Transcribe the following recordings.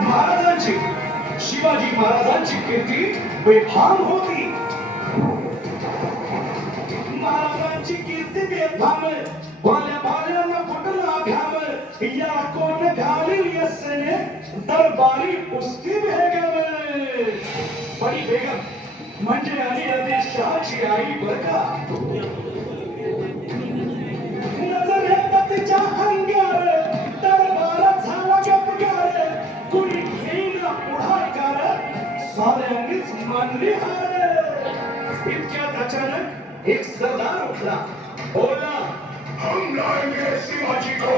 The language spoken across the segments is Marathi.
महाराजांची शिवाजी महाराजांची कीर्ती बेफाम होती. महाराजांची कीर्ती बेफाम वाल्या भाल्यांना फुटला घाम या कोण घालील यस्सेने दरबारी कुस्ती भेगम. बडी बेगम म्हणजे अली आदिलशहाची आई बर का. नजरेत तिच्या अंगार दरबारात झाला गपगार. कुणी घेईना पुढाकार साऱ्यांनीच मानली हार. इतक्यात अचानक एक सरदार उठला. बोला, हम लाएंगे शिवाजी को.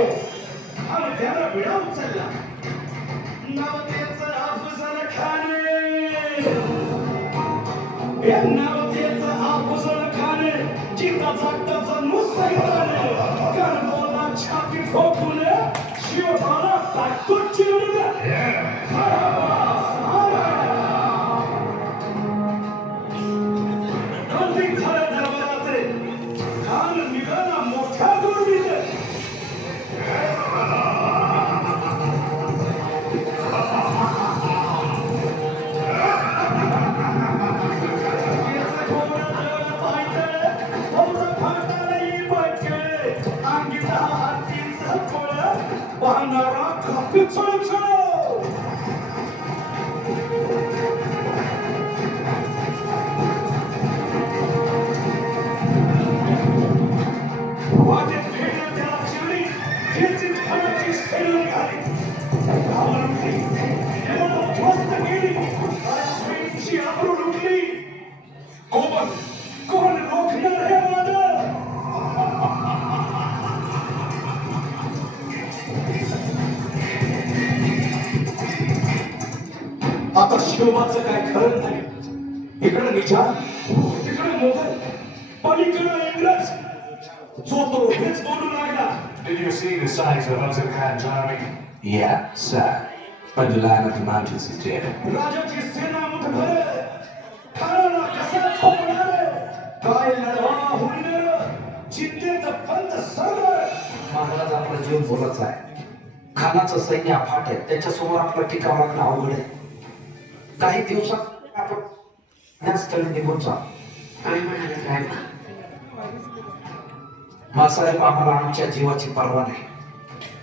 आणि त्याला विडा उचलला. नाव त्याचं अफजल खान. या नाव त्याचं अफजल खान. जिता जागताचा मुसैदान. कर्बला छाती ठोकून शिवबाला टाकतो चिरून. कधी झालं दरबारात खान निघाला मोठ्या दुर्बीत. वाहणारा कापी चढ. वाटेत भेटल्या त्याला चिरली. त्याची फळाची सैल निघाली. गावाला उठली. देवाला ध्वस्त केली. अश्विनीची आबरू लुटली. कोण रोखणार हे वादळ. आता शिवबाचं काय खरं नाही. इकडे निजाम, तिकडे मोगल, पलीकडे इंग्रज. जो तो हेच बोलू लागला. Did you see the size of Azam Khan, Jeremy? Yeah, sir. But the line of the mountains is dead. राजाची सेना मुठभर. खानाला कसा ठोकणार. काय लढवा हुंडर. चिंतेत पंत सरदार. महाराज आपला जीव बोलत आहे. खानाचं सैन्य अफाट आहे. त्याच्यासमोर आपला टिकाव लागणं अवघड आहे. काही दिवसात आपण या स्थळी निघून जा. काय म्हणाले काय. मासाहेब, आम्हाला आमच्या जीवाची पर्वा नाही.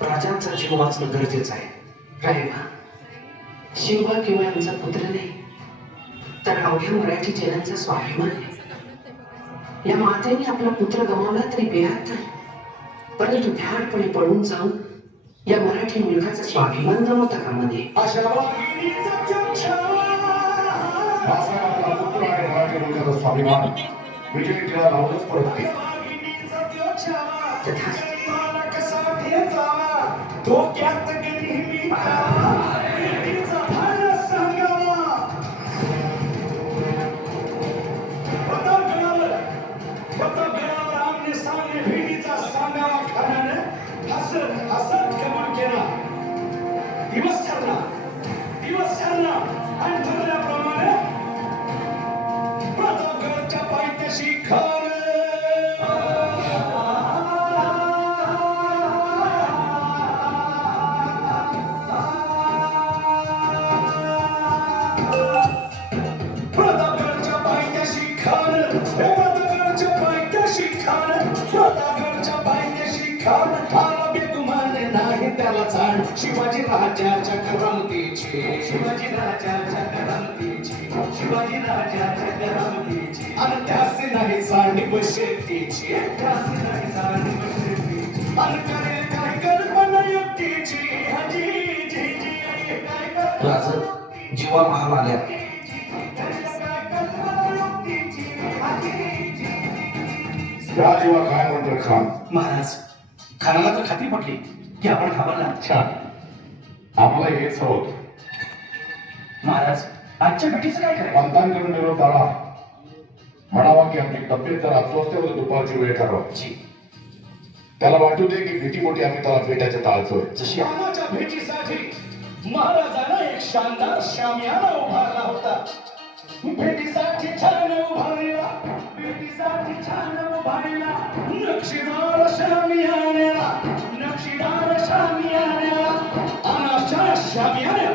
राजांचा जीव वाचणं गरजेचं आहे. रायबा, शिवबा किंवा यांचा पुत्र नाही, तर अवघ्या मराठी जनांचा स्वाभिमान आहे. या मातेने आपला पुत्र गमावला तरी बेहत्तर आहे. परंतु ध्याडपणे पळून जाऊन या मराठी मुलगाचा स्वाभिमान गमावता कामा नये. अशा वाघिणीचा चमचा. आपला पुत्र आणि मराठी मुलगाचा स्वाभिमान विजय टिळा लावूनच परतते. वाघिणीचा त्यो छावा. तथास्तु. मला कसा ठेचावा. डोक्यात गेली मी कावा. तिचा धार सांगावा. प्रतापगडावर आमने सामने भेटीचा सांगावा. खानाने हसत हसत कबूल केला. दिवस ठरला. आणि ठरल्याप्रमाणे प्रतापगडच्या पायथ्याशी खान. प्रतापगडच्या पायथ्याशी खान. प्रतापगडच्या पायथ्याशी खान. प्रतापगडच्या पायथ्याशी खान. आला बेगुमान नाही त्याला जाण. शिवाजी राजाच्या करामतीची. शिवाजी राजाच्या करामतीची. शिवाजी राजाच्या करामतीची. आणि त्याचे नाही जाणीव शेतीची. त्याचे नाही जाणीव शेतीची. आणि करेल काय कल्पना युक्तीची. हजी जी जी काय कल्पना राजा जीवा महाल आल्या. या जीवा काय म्हणतो खान. महाराज, खानाला तर खात्री पटली की आपण घाबरला. छान, आम्हाला हेच हवं. महाराज, आजच्या भेटीचं काय करायचं. पंतांकडून निरोप टाळा. म्हणावा की आमची तब्येत जर अस्वस्थ होती. दुपारची वेळ ठरवा. त्याला वाटू दे की भीती मोठी आम्ही त्याला भेटायचं टाळतोय. जशी खानाच्या भेटीसाठी महाराजांना एक शानदार शामियाना उभारला होता. भेटीसाठी छान उभारला, भेटीसाठी छान उभारला, नक्षीदार शामियानेला, नक्षीदार शामियानेला, अनाच्या शामियाने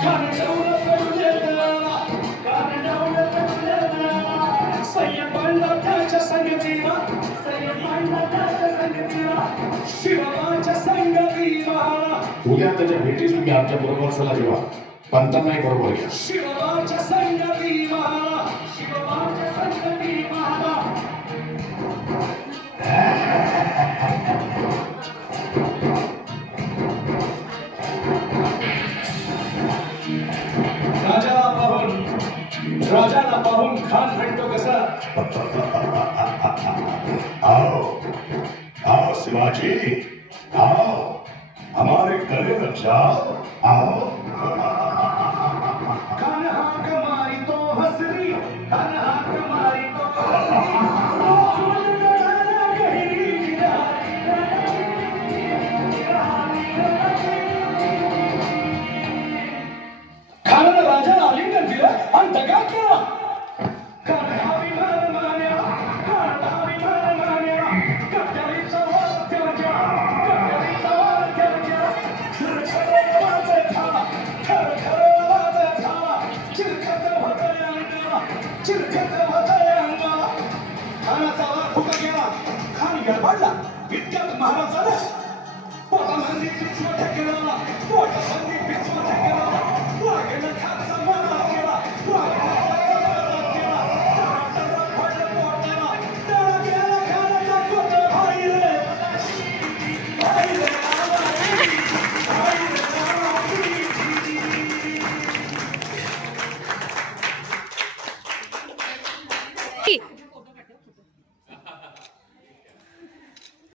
कान ठेवून पडले त्याला, कान ठेवून पडले त्याला, संयम बांधला त्याच्या संगतीला, संयम बांधला त्याच्या संगतीला, शिवबाच्या संगतीला. उद्या त्याच्या भेटीस तुम्ही आमच्या बरोबर चला जेव्हा पंतांनाही बरोबर घ्या. शिवबाच्या संगती मला, शिवबाच्या संगती मला. राजाला पाहून खान भेटतो कसा. आओ आओ शिवाजी, आओ हमारे गले लग जाओ, आओ. खान हाक मारितो हसरी, खान हाक मारितो हसरी. खानानं राजाला आलिंगन दिलं आणि दगा केला. खान हा विमान मान्या, खान हा विमान मान्या, कट्यारीचा वार त्याच्या, कट्यारीचा वार त्याच्या. खरखर वाजत हा, खरखर वाजत हा, चिरखत होतंय अंगा, चिरखत होतंय अंगा. खानाचा वार फुका गेला, खान गडबडला.